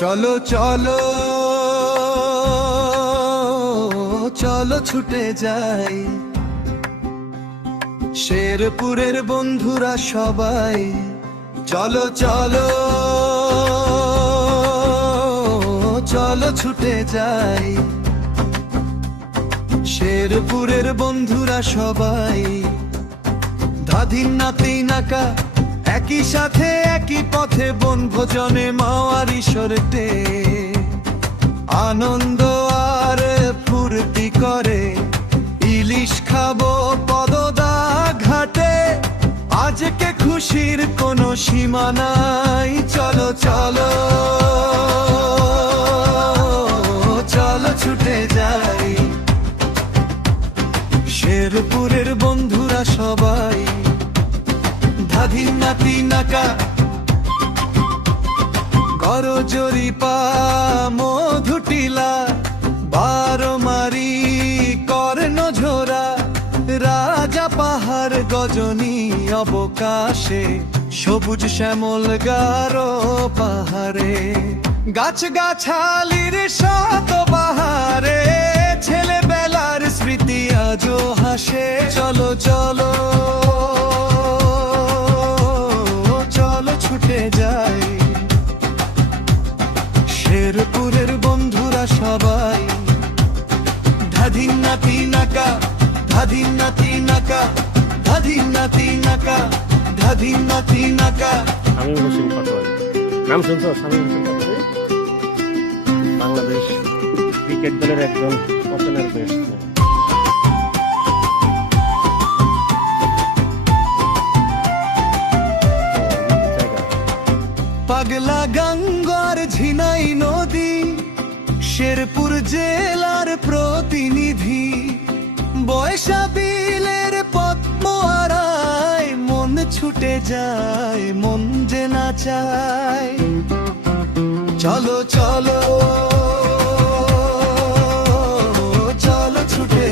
চলো চলো চলো ছুটে যাই, শেরপুরের বন্ধুরা সবাই। চলো চলো চলো ছুটে যাই, শেরপুরের বন্ধুরা সবাই। ধাদিন নাতি নাকা একই সাথে একই পথে বনভোজনে মাওয়ারি সরতে আনন্দ আর ফুর্তি করে। ইলিশ খাবো পদদা ঘাটে, আজকে খুশির কোনো সীমা নাই। চলো চলো চলো ছুটে যাই, শেরপুরের বন্ধুরা সবাই। ধাদিন নাতি নাকা করজরিপা মধুটিলা বারোমারি কর্ণঝোরা রাজা পাহাড় গজনী অবকাশে সবুজ শ্যামল গারো পাহাড়ে। গাছ গাছালির শত বাহারে ছেলেবেলার স্মৃতি আজও হাসে। চলো চলো চলো ছুটে যাই, শেরপুরের বন্ধুরা সবাই। ধাদিন নাতি নাকা ধাদিন নাতি নাকা ধাদিন নাতি নাকা ধাদিন নাতি নাকা। শামীম হোসেন পাটোয়ারি নাম শুনছো? শামীম হোসেন পাটোয়ারি বাংলাদেশ ক্রিকেট দলের একজন ওপেনার ব্যাটসম্যান। পাগলা গঙ্গার ঝিনাই নদী শেরপুর জেলার প্রতিনিধি। বয়সা বিলের পদ্মআড়ায় মন ছুটে যায়, মন যে না চায়। চলো চলো চলো ছুটে